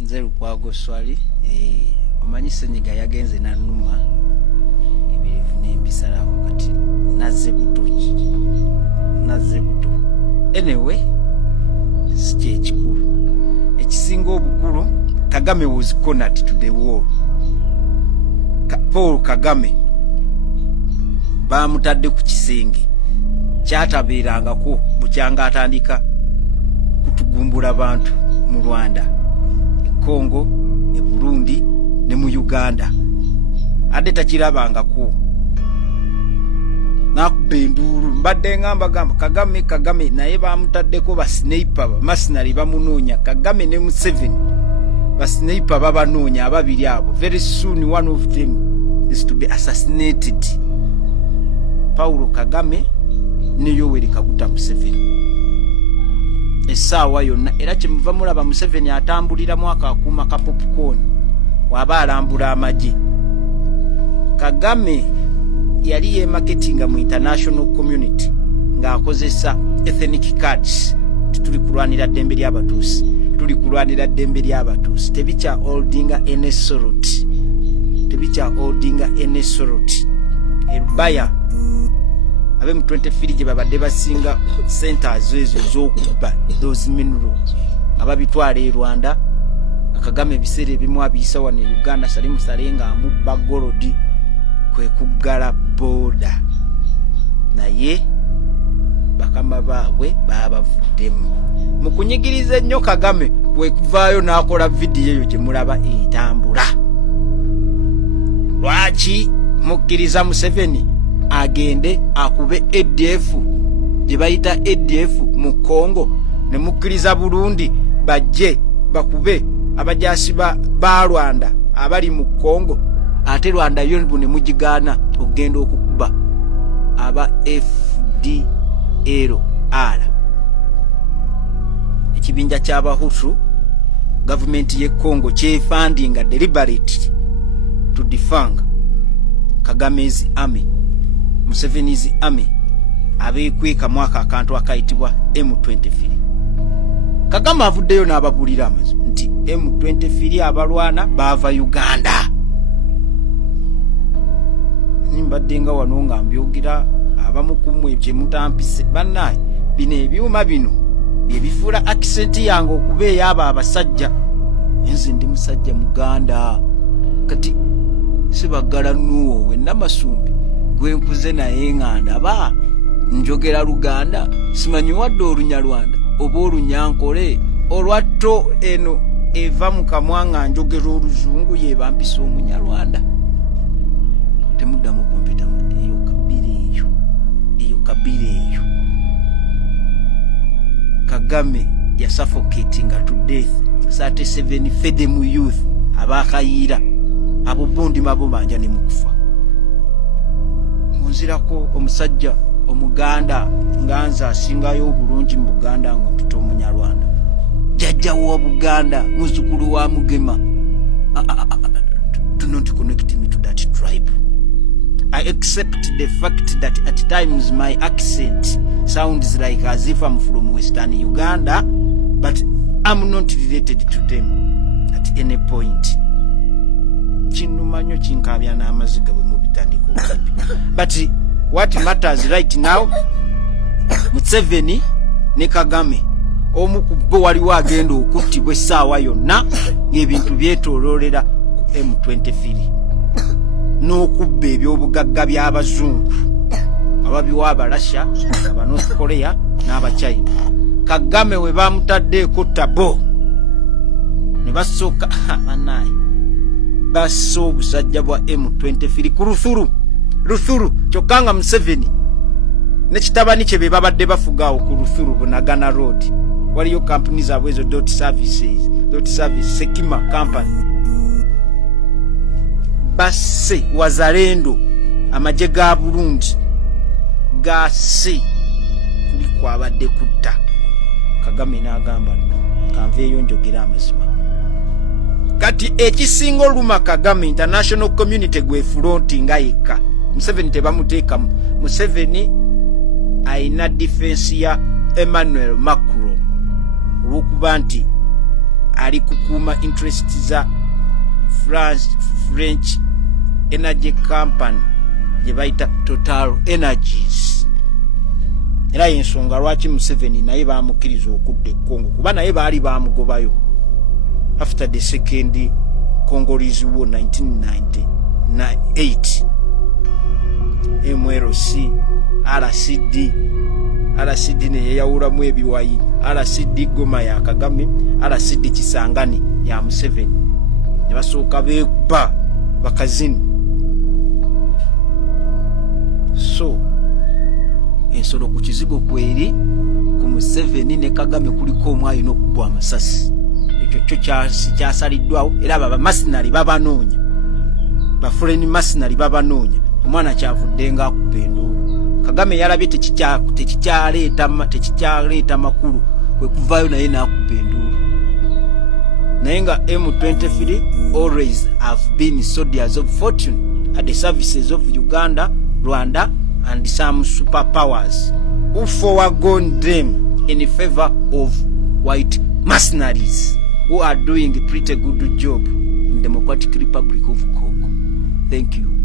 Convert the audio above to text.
Nze Lukwago swali omanyi senyiga yagenze nanuma ebirivu n'embisalako kati nazze buto anyway sikye ekikulu ekisinga obukulu Kagame was cornered to the wall. Paul Kagame bamutadde ku kisenge kyatabeerangako bukyanga atandika kutugumbula abantu mu Rwanda, Congo, Burundi ne mu Uganda. Ade takirabangako nakubenduru mbadde ngamba Kagame naye bamutaddeko ba sniper mercenary bamunoonya. Kagame ne Museveni ba sniper babanoonya ababiri abo. Very soon one of them is to be assassinated. Paulo Kagame ne Yoweri Kaguta Museveni. Essaawa yonna era kyemuva mulaba Museveni atambulira mwaka akuuma ka popcorn waba alambula amagi. Kagame yali ye marketinga mu international community ng'akozesa ethnic cards. Tuli kulwanira ddembe ly'abatuusi, tebikya holdinga any sort. Erubaya abe mu 23 gye babadde basinga centers ezo z'okubba those minerals ababitwala e Rwanda. Kagame ebiseera ebimu abiyisa wano e Uganda Salimu Salenga amubba golodi kwe kuggala boda, naye bakama baabwe babavuddemu. Mu kunyigiriza ennyo Kagame kwe kuvaayo n'akola vidiyo eyo gye mulaba etambula. Lwaki mukkiriza Museveni agende akube ADF gye bayita ADF mu Congo, ne mukkiriza Burundi bajje bakube abajasi ba Rwanda abali mu Congo, ate Rwanda yonbu ne mugigaana okugenda okukuba aba FDLR. Ekibinja ky'abahutu gavumenti ye Congo kyefandinga deliberately to defang Kagame's army, Museveni's army abeekweka mwaka akantu akayitibwa M23. Kagame avuddeyo n'ababulira amazima nti M23 abalwana baava Uganda. Nimbadde nga wano nga mbyogira abamu kumwe gye mutampise bannaye bino ebyuma bino byebifuula accent yange okuba ey'abo abasajja. Nze ndi musajja Muganda kati sibagala nuwo Namasumbi gwe nkuze naye nganda ba njogera Luganda simanyi wadde Olunyarwanda oba Olunyankole olwatto eno eva mu kamwa nga njogera Oluzungu yebampisa Omunyarwanda. Temuddamu kumpita eyo kabiri eyo. Kagame ya suffocating to death 37 fedemu youth abakayiira abo bondi mabomanja ne mukufa. Munzirako omusajja Omuganda nganza asingayo obulungi mu Buganda nga mpita Omunyarwanda, jjajja wa Buganda, muzukulu wa Mugema. Do not connect me to that tribe. I accept the fact that at times my accent sounds like as if I'm from Western Uganda, but I'm not related to them at any point. Chinumanyo chinkabya n'amaziga bwe mubitandiko. But what matters right now, Museveni ne Kagame omu ku bo waliwo agenda okuttibwa essaawa yonna ng'ebintu byetooloolera ku M23 n'okubba ebyobugagga by'Abazungu ababiwa Abarasha, aba North Korea n'Abachina. Kagame we bamutaddeeko tabo ne basooka banaye basso obusajja bwa M23 ku Ruthuru kyokka nga Museveni ne kitabani kye be babadde bafugaawo ku Ruthuru Bunagana Road. Waliyo kampuni zaabwe ezo dot service Sekima company basse Wazalendo amaje ga Burundi gase kuli kwabadde kutta. Kagame n'agamba nno kanveeyo njogera amazima. Kati ekisinga oluma Kagame international community gwe fronti nga yekka. Museveni tebamuteeka. Museveni aina defense ya Emmanuel Macron olw'okuba nti ali kukuuma interest za French energy company gye bayita Total Energies. Era y'ensonga lwaki Museveni naye bamukkiriza okudda e Congo, kuba naye baali bamugobayo after the second Congolese war 1998. MLC, RCD ne yeyawulamu ebiwayi. RCD Goma ya Kagame, RCD Kisangani ya Museveni. Ne basooka beekuba bakazini. So ensolo ku kizigo kweri ku Museveni ne Kagame kuliko omwayo n'okubwa amasasi. Ekyo kyasaliddwawo era bamasinali babanoonya, bafuleni masinali babanoonya. Omwana kyavudde nga akuba enduulu. Kagame yalabye tekikyaleeta makulu, kwe kuvaayo naye n'akuba enduulu. Naye nga M23 always have been soldiers of fortune at the services of Uganda, Rwanda and some superpowers who foregone them in favor of white mercenaries who are doing a pretty good job in Democratic Republic of Congo. Thank you.